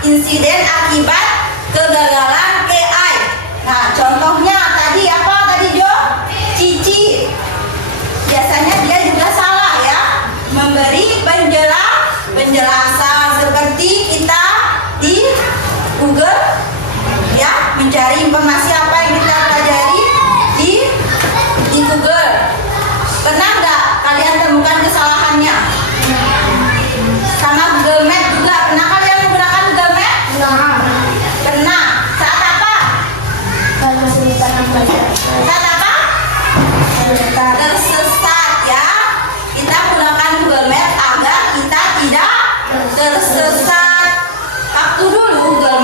insiden akibat kegagalan KI. Nah, contohnya tadi apa tadi Jo? Cici. Biasanya dia juga salah ya, memberi penjelasan seperti kita di Google ya, mencari informasi apa yang kita pelajari di Google. Pernah nggak kalian temukan kesalahannya? Sama Google Map juga, pernah kalian menggunakan Google Map? Pernah. Saat apa? Saat apa? Tersesat ya. Kita gunakan Google Map agar kita tidak tersesat. Waktu dulu Google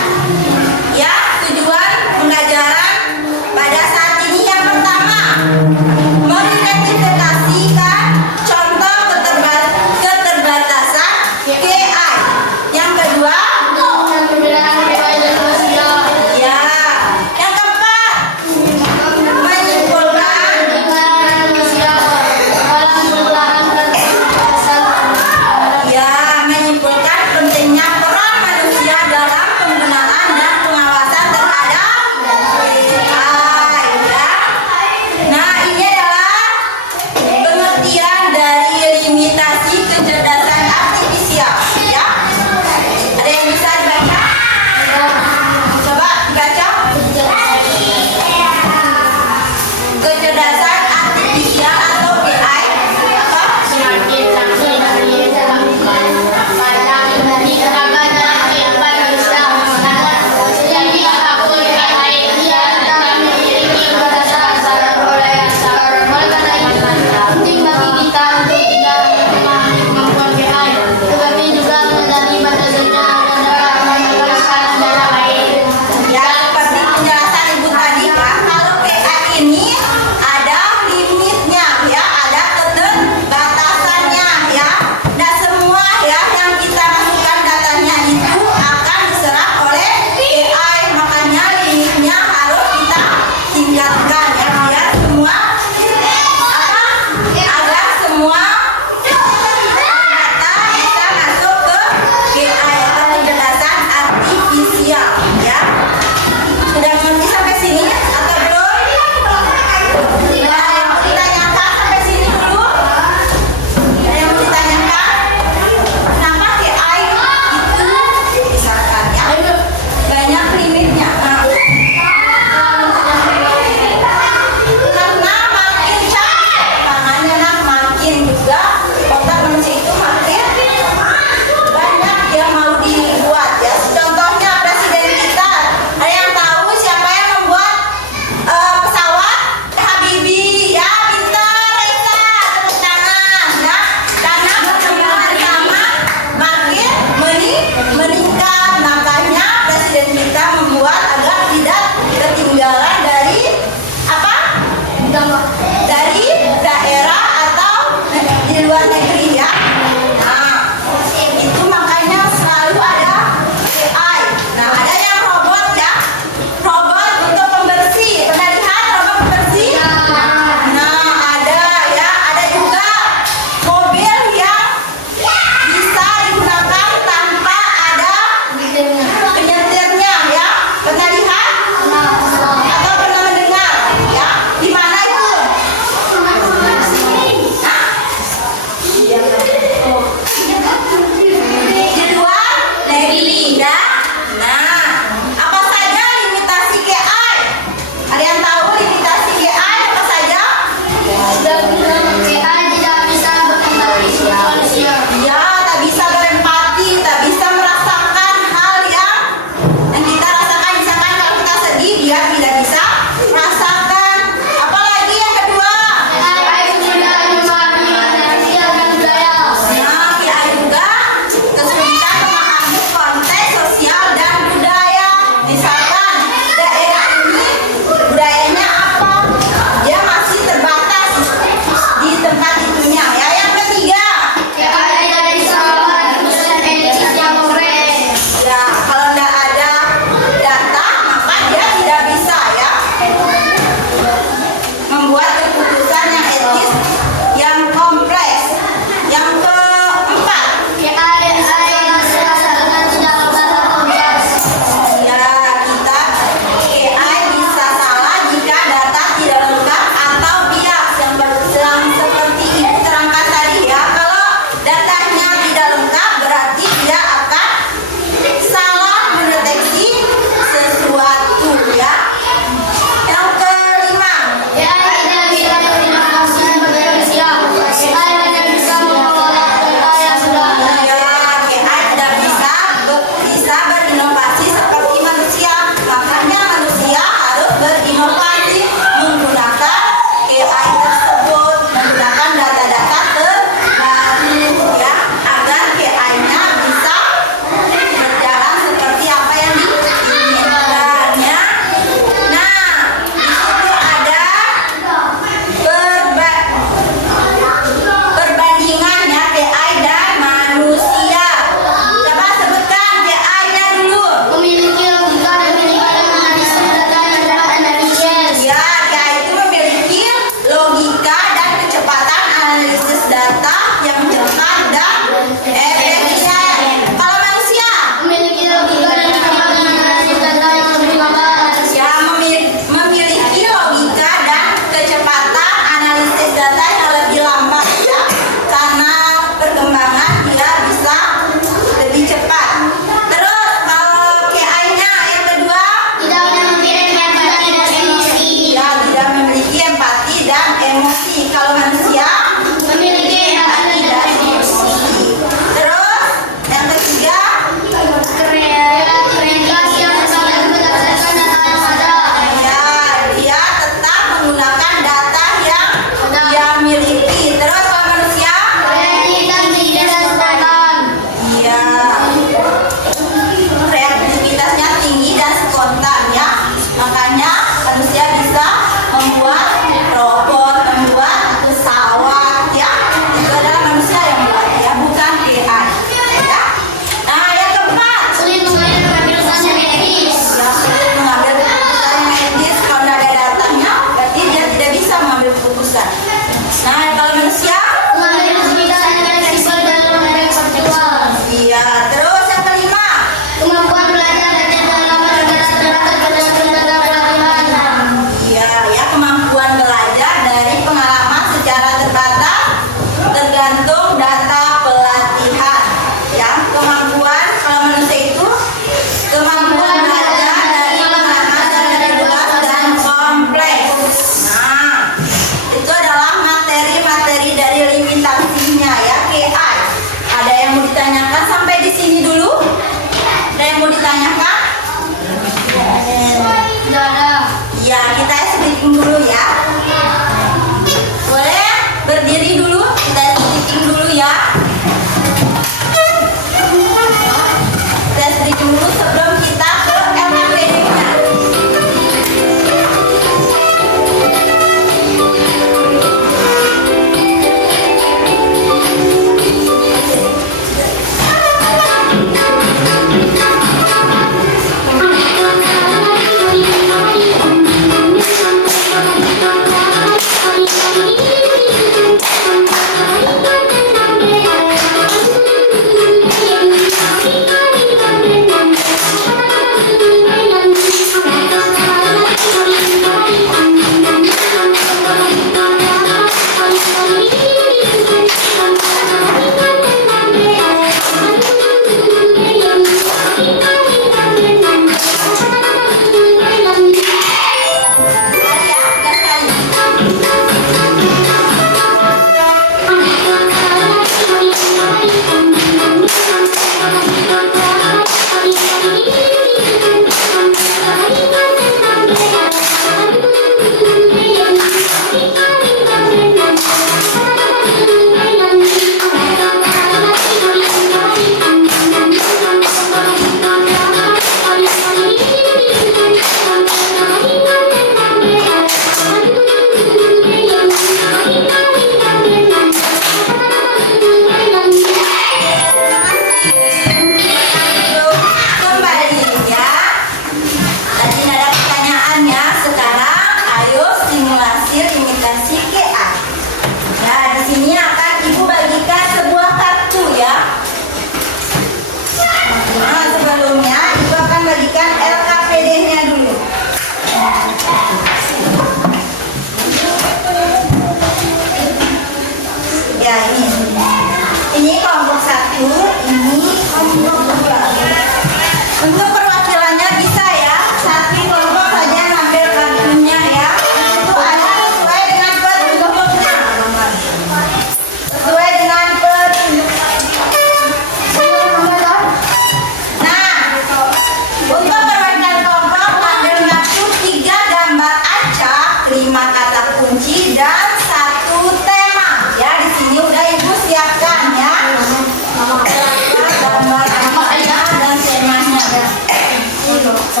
Ya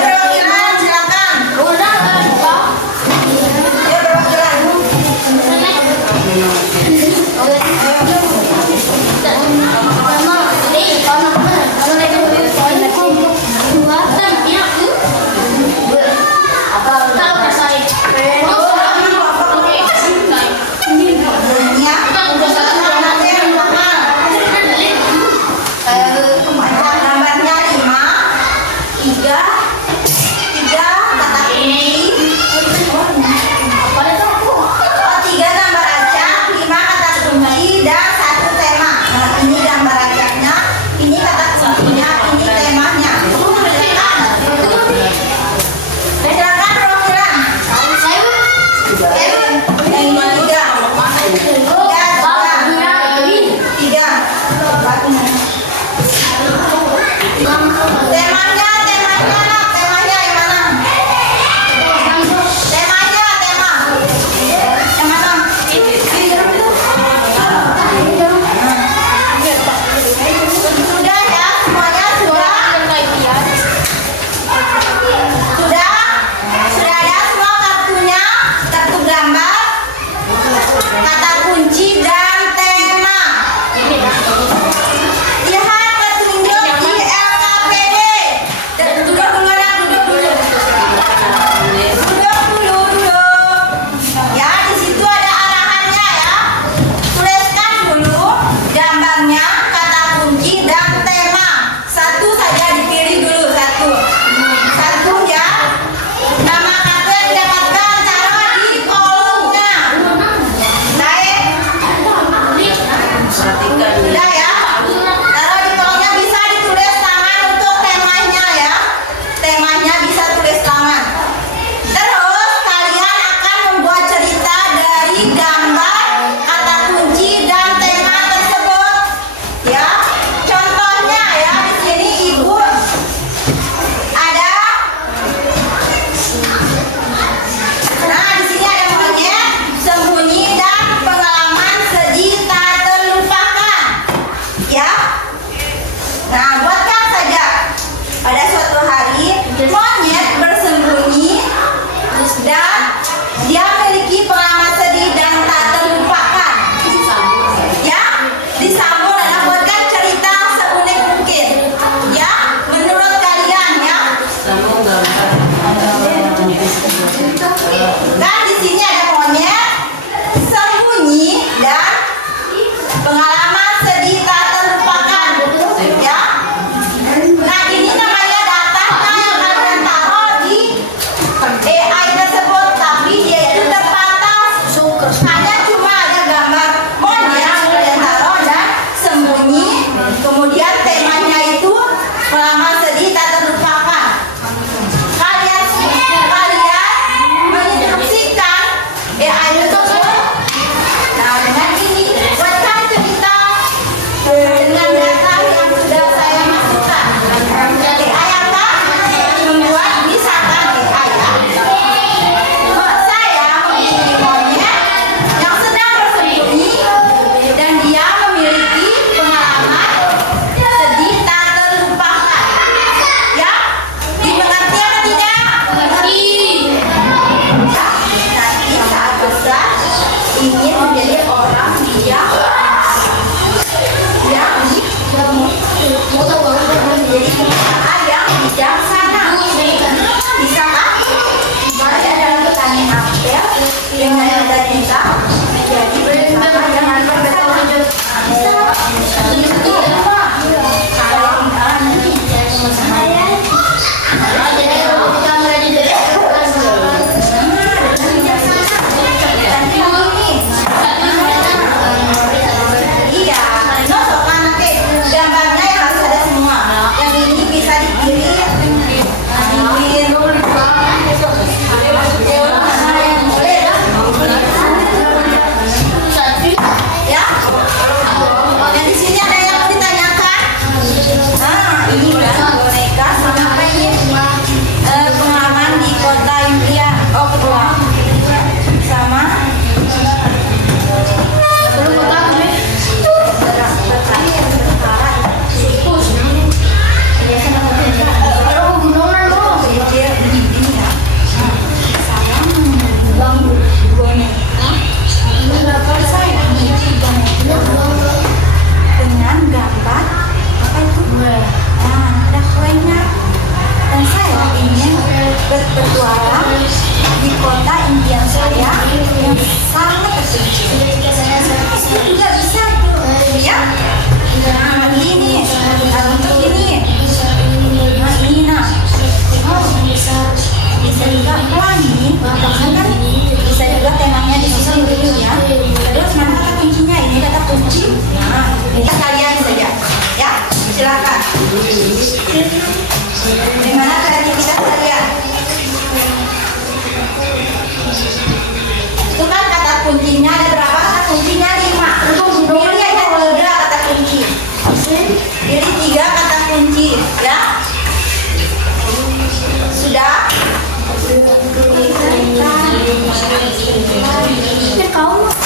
perwakilan silakan. Ya perwakilan. Gambarnya 5, 3, 3 kata kunci. Oh, 3 gambar acak, 5 kata kunci, dan 1 tema. Nah, ini gambar acaknya, ini kata kuncinya, ini temanya. Silakan perwakilan. Yang ini 3. 3. Temanya nak, temanya yang mana? Temanya, tema. Yang mana? Sudah ya, semuanya sudah? Sudah ada semua kartunya, kartu gambar, kata kunci dan tema. Lihat petunjuk di LKPD. Duduk dulu nak, duduk dulu. Ya, di situ ada arahannya ya. Tuliskan dulu gambarnya, kata kunci dan tema. Satu saja dipilih dulu, satu. Satu ya. Nama kartu yang didapatkan taruh di kolomnya. Baik. Sudah ya. Taruh di kolomnya, bisa ditulis tangan untuk temanya ya. Temanya bisa tulis tangan. Terus kalian akan membuat cerita dari gambar, kata kunci dan tema tersebut. Ya. Contohnya ya, di sini Ibu ada. Nah, di sini ada monyet sembunyi dan pengalaman sedih tak terlupakan. Ya. Nah, buatkan saja. Pada suatu hari, monyet bersembunyi dan dia memiliki pengalaman sedih dan tak terlupakan. Ya, disambung dan buatkan cerita seunik mungkin. Ya, menurut kalian ya. Kan di sini ada monyet sembunyi dan pengalaman sedih tak terlupakan. Ya. Nah, ini namanya data yang kalian taruh di AI tersebut, tapi dia itu terbatas. Hanya cuma ada gambar monyet yang kalian taruh dan sembunyi. Kemudian temanya itu pengalaman sedih tak terlupakan. Kalian menginstruksikan AI tersebut. Nah, dengan ini buatkan cerita dengan data yang sudah saya masukkan. AI apa? Membuat misalkan AI ya. Saya memiliki monyet yang sedang bersembunyi dan dia memiliki pengalaman sedih tak terlupakan. Ya, dimengerti atau tidak? Nanti saat besar ingin menjadi orang bijak yang menjadi pengusaha yang bijaksana. Bisa kan? Saya dalam pertanian apel dengan cita-cita menjadi pengusaha yang bertanggung jawab. Kalau nanti jadi pengusaha iya, nosokkan nanti gambarnya yang harus ada semua. Yang ini bisa dikirim, ya. Yang di sini ada yang mau ditanyakan. Nah, ini kan boneka sama ini pengalaman di kota impian. Oh, sama Tidak bisa itu, ya. Nah, ini, nah, untuk ini, nah ini nah, oh, bisa juga pelangi, kan bisa juga temanya disusun dulu ya. Terus mana kata kuncinya? Ini kata kunci. Nah, ini kalian saja, ya. Silakan. Bagaimana kreativitas kalian? Itu kan kata kuncinya ada berapa kata kuncinya? 5. Pilih aja 3 kata kunci. Pilih 3 kata kunci, ya. Sudah? Kau sudah?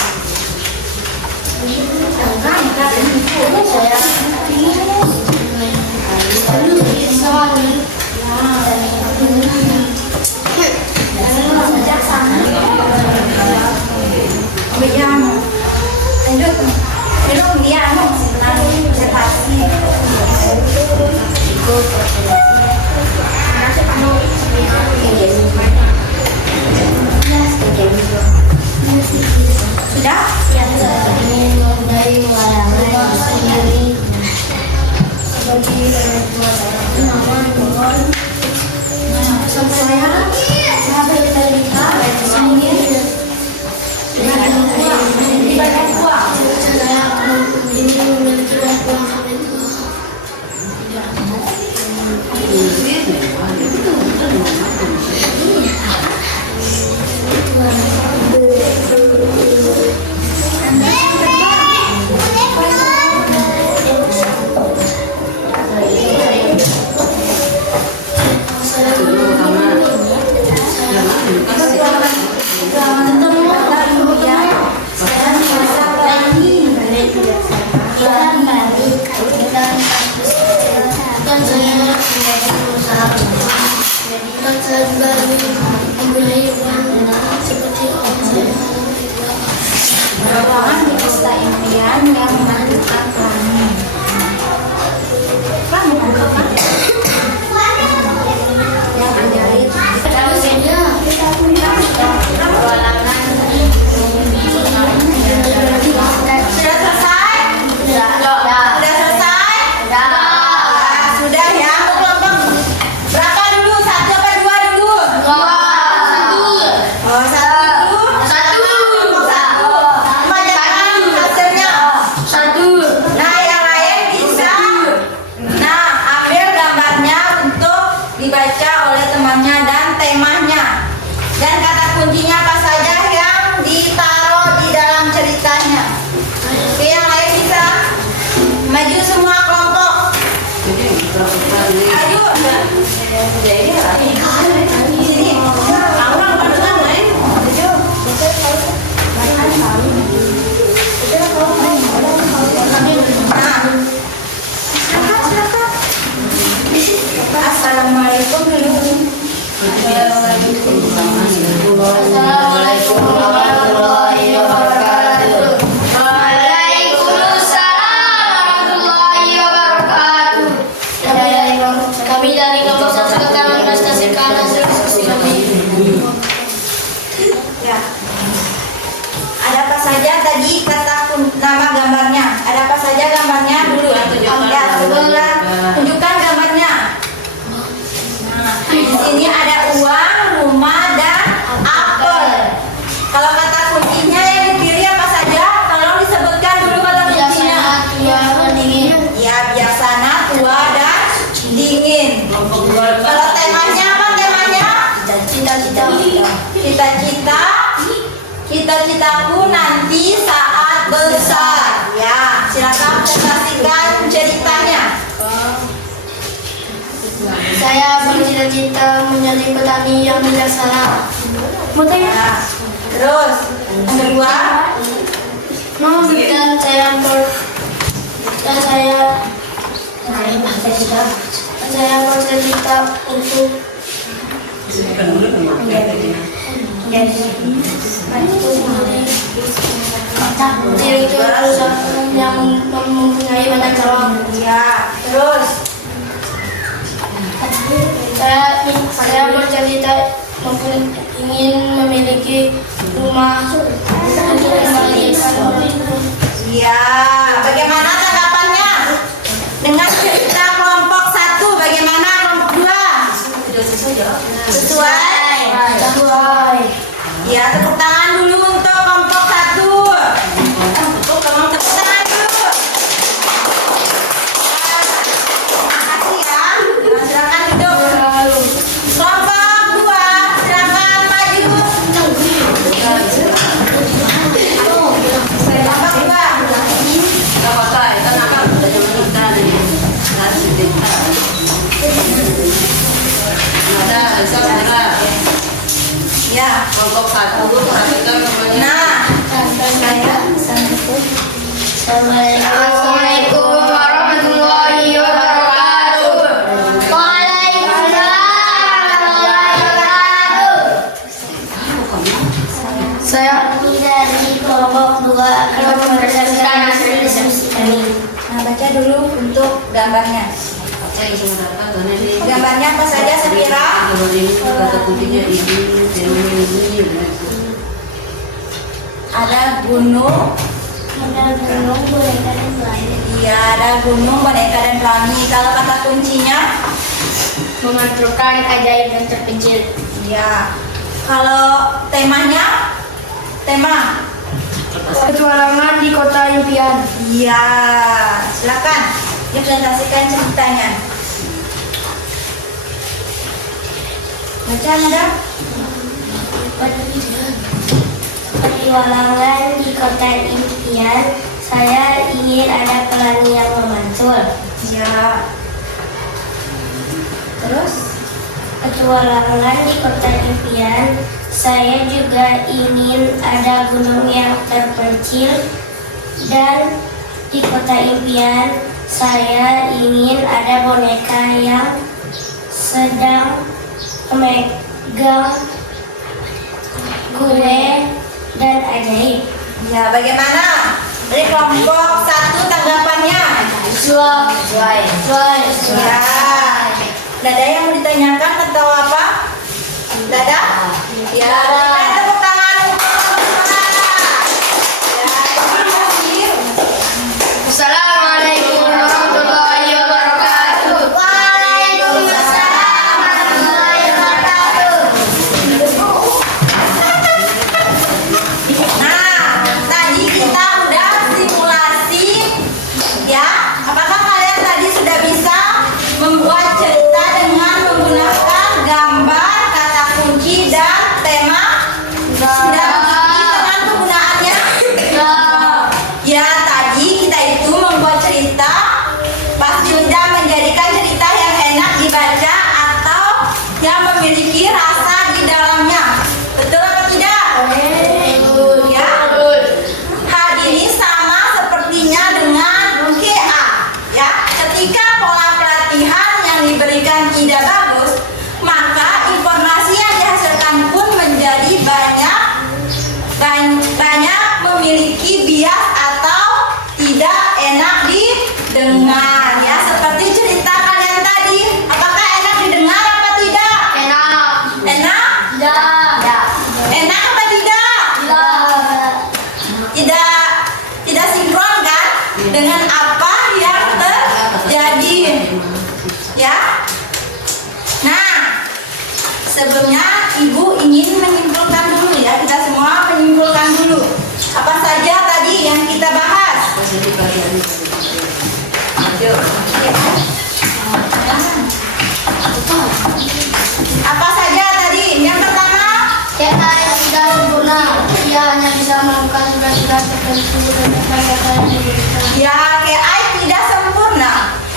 Ruangan di pesta impian yang menentukan pelangi. Pelangi apa? Yang ajaib. Sudah selesai? Sudah selesai? Sudah ya. Kelompok berapa dulu? 1 apa 2 dulu? 2. Oh, 1 dulu. 1. Hasilnya 1. Nah, yang lain bisa. Nah, ambil gambarnya untuk dibaca oleh temannya dan temanya. Dan kata kuncinya apa saja yang ditaruh di dalam ceritanya. Oke, yang lain bisa. Maju semua kelompok. Ayo. Sini. Orang pada main. Ayo. Assalamualaikum warahmatullahi wabarakatuh. Waalaikumsalam warahmatullahi wabarakatuh. Kami dari kelompok 1 Ketaman Prestasi Kanan Ya. Ada apa saja tadi kata nama gambarnya? Ada apa saja gambarnya dulu? Ya, sebentar. Tunjukkan gambarnya. Nah, di sini ada uang, rumah, dan apel. Kalau kata kuncinya yang dipilih apa saja? Tolong disebutkan dulu kata kuncinya. Ya, bijaksana, tua, dan dingin. Kalau temanya apa temanya? Cita-citaku nanti saat besar. Ya, silakan presentasikan ceritanya. Saya bercita-cita menjadi petani yang bijaksana. Ya. Terus, yang kedua, Dan saya bercita untuk direktur yang mempunyai banyak cabang. ya. Terus, Saya bercita-cita ingin memiliki rumah untuk membahagiakan orang tua. Iya, bagaimana tanggapannya? Dengan cerita kelompok 1, bagaimana kelompok 2? Sesuai? Sesuai. Ya, tepuk tangan dulu untuk kelompok 1. Tepuk tangan dulu. Makasih ya. Nah, silakan duduk. Kelompok 2, silakan maju. Kelompok 2. Ya. Kelompok 1 perhatikan semuanya. Nah, Assalamualaikum warahmatullahi wabarakatuh. Waalaikumsalam warahmatullahi wabarakatuh. Saya dari kelompok 2 akan berdasarkan hasil diskusi kami. Nah, baca dulu untuk gambarnya. Baca yang semua dapat karena ini Gambarnya apa saja, Sapira? gambar ini kata kuncinya ini fenomena ini. Ada gunung. Ada gunung, boneka dan pelangi. Iya, ada gunung, boneka dan pelangi. Kalau kata kuncinya, Memanfaatkan ajaib dan terpencil. iya. Kalau temanya, tema. Petualangan di kota impian. Iya, silakan dipresentasikan ceritanya. Baca, madam. Petualangan di kota impian, saya ingin ada pelangi yang memantul. Iya. Terus? Petualangan di kota impian, saya juga ingin ada gunung yang terpencil. Dan di kota impian, saya ingin ada boneka yang sedang memegang kue dan ajaib. Ya, bagaimana? Dari kelompok 1 tanggapannya? Sesuai. Ya. Dada yang mau ditanyakan atau apa? Dada? Ya, berikan tepuk tangan untuk teman-teman. Ya, terima kasih. Assalamualaikum warahmatullahi wabarakatuh. Waalaikumsalam warahmatullahi wabarakatuh. Nah, tadi kita udah simulasi, ya. Apakah kalian tadi sudah bisa membuat cerita dengan menggunakan gambar, kata kunci, dan tema? Sudah mengerti dengan penggunaannya? Ya, tadi kita itu membuat cerita, pasti sudah menjadikan cerita yang enak dibaca atau yang memiliki rasa di dalamnya. Betul apa tidak? Ya. Hal ini sama sepertinya dengan GA. Ya, ketika pola pelatihan yang diberikan tidak bagus, maka informasi yang dihasilkan pun menjadi banyak memiliki bias atau tidak enak didengar. Ya, seperti cerita kalian tadi. Apakah enak didengar apa tidak? Enak. Enak? Ya. Enak apa tidak? Tidak sinkron kan dengan apa yang terjadi, ya. Nah, sebelumnya ibu ingin menyimpulkan dulu, ya, kita semua menyimpulkan dulu apa saja tadi yang kita bahas. Jadi bagian ini. Ayo. Apa saja tadi? Yang pertama, AI tidak sempurna. Ia hanya bisa melakukan tugas-tugas tertentu dan data yang diberikan. ya, KI tidak sempurna.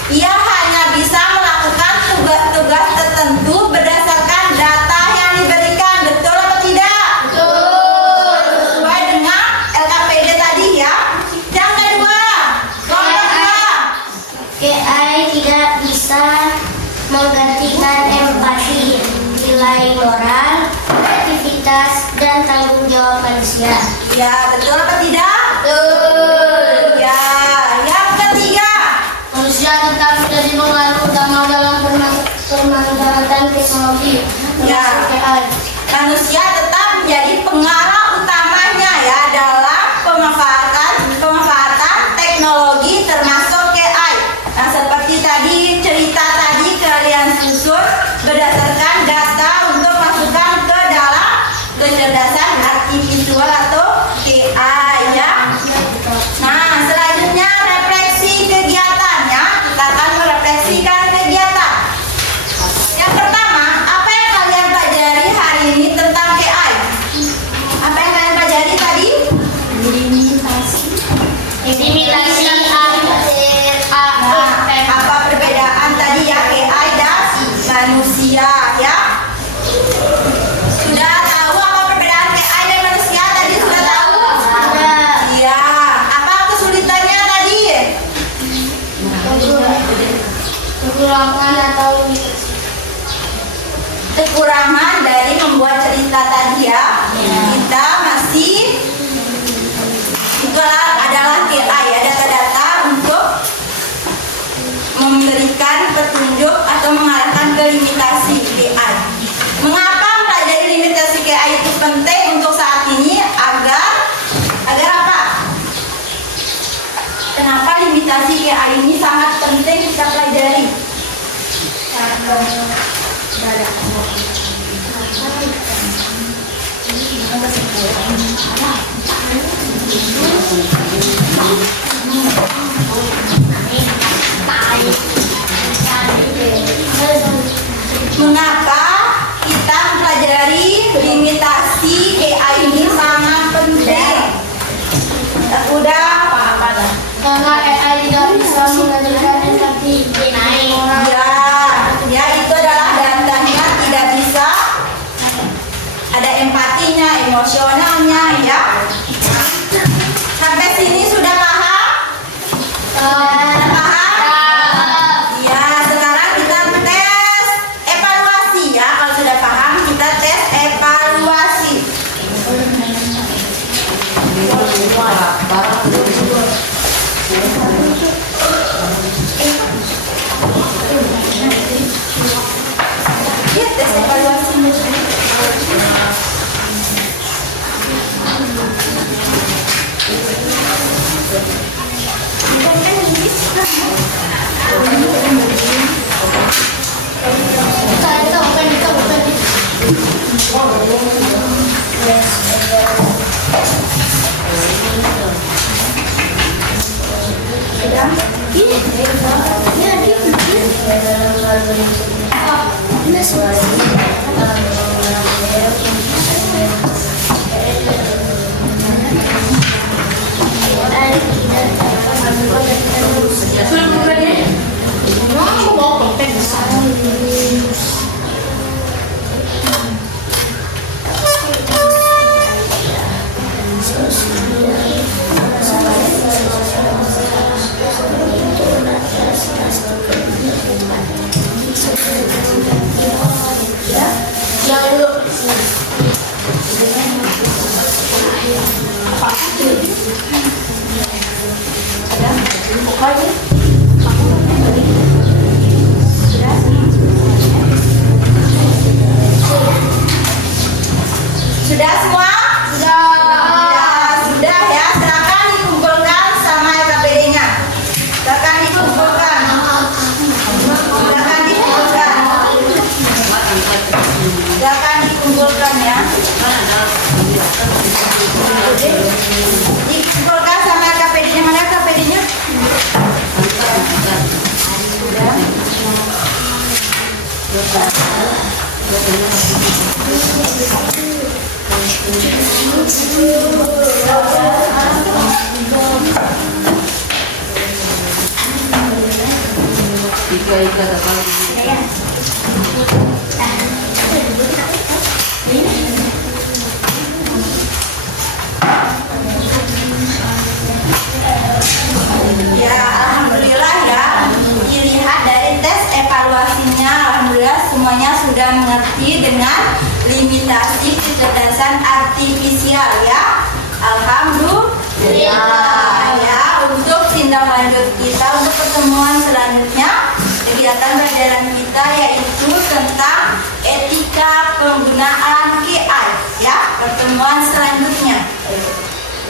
Ia hanya bisa melakukan tugas-tugas tertentu berdasarkan data yang diberikan. Betul atau tidak? Betul. Sesuai dengan LKPD tadi, ya. Yang kedua, kelompok 2. AI tidak bisa menggantikan empati, nilai moral, aktivitas, dan tanggung jawab manusia. Ya, betul apa tidak? Betul. Ya, yang ketiga. Manusia tetap menjadi pengaruh utama dalam pemanfaatan teknologi, Ya. termasuk AI. manusia tetap menjadi pengarah utamanya ya dalam pemanfaatan teknologi termasuk AI. Nah, seperti tadi cerita tadi kalian susun berdasarkan data untuk masukkan ke dalam kecerdasan artifisial atau AI ya. Nah, selanjutnya refleksi kegiatannya. Kita akan merefleksikan kegiatan. Yang pertama, apa yang kalian pelajari hari ini tentang AI? Apa yang kalian pelajari tadi? Imitasi Nah, apa perbedaan tadi ya AI dan manusia ya? Sudah tahu apa perbedaan AI dan manusia tadi? Sudah tahu? Iya. Apa kesulitannya tadi? kekurangan atau Kekurangan dari membuat cerita tadi ya. Kita masih itu adalah AI ya, data-data untuk memberikan petunjuk atau mengarahkan ke limitasi AI. Mengapa mempelajari limitasi AI itu penting untuk saat ini agar apa? Kenapa limitasi AI ini sangat penting kita pelajari? Mengapa kita mempelajari limitasi AI ini sangat penting? Udah apa dah? karena AI tidak bisa menggantikan empati orang. Ya itu adalah datanya tidak bisa ada empatinya, emosionalnya ya. Sampai sini sudah paham? Sudah paham? Ya, sekarang kita tes evaluasi ya. Kalau sudah paham, kita tes evaluasi. Ya, tes evaluasi. Sudah semua? Sudah ya. Silakan dikumpulkan sama LKPD-nya. Silakan dikumpulkan. Silakan dikumpulkan ya. Dikumpulkan sama LKPD-nya. Mana LKPD-nya? Ika apa? Ya, alhamdulillah ya. Dilihat dari tes evaluasinya, alhamdulillah semuanya sudah mengerti dengan limitasi kecerdasan artifisial ya. Alhamdulillah ya. Untuk tindak lanjut kita untuk pertemuan selanjutnya, kegiatan pelajaran kita yaitu tentang etika penggunaan AI. pertemuan selanjutnya.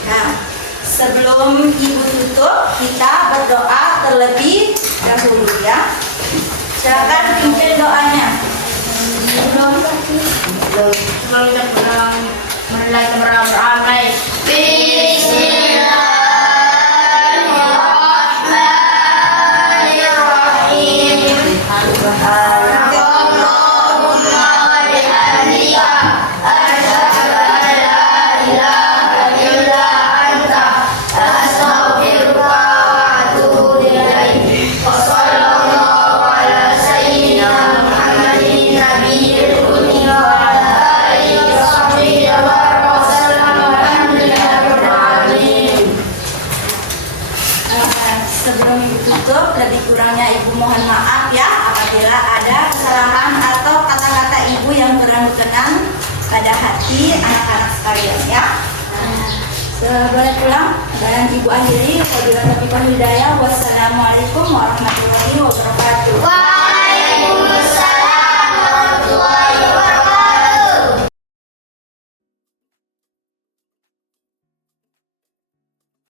Nah, sebelum Ibu tutup, kita berdoa terlebih dahulu ya. Silakan pimpin doanya. Sebelum kita mulai beramai. Bismillahirrahmanirrahim. Sebelum Ibu tutup, lebih kurangnya Ibu mohon maaf ya apabila ada kesalahan atau kata-kata Ibu yang kurang berkenan pada hati anak-anak sekalian ya. Boleh pulang dan Ibu akhiri. Wabillahi taufiq wal hidayah. Wassalamualaikum warahmatullahi wabarakatuh.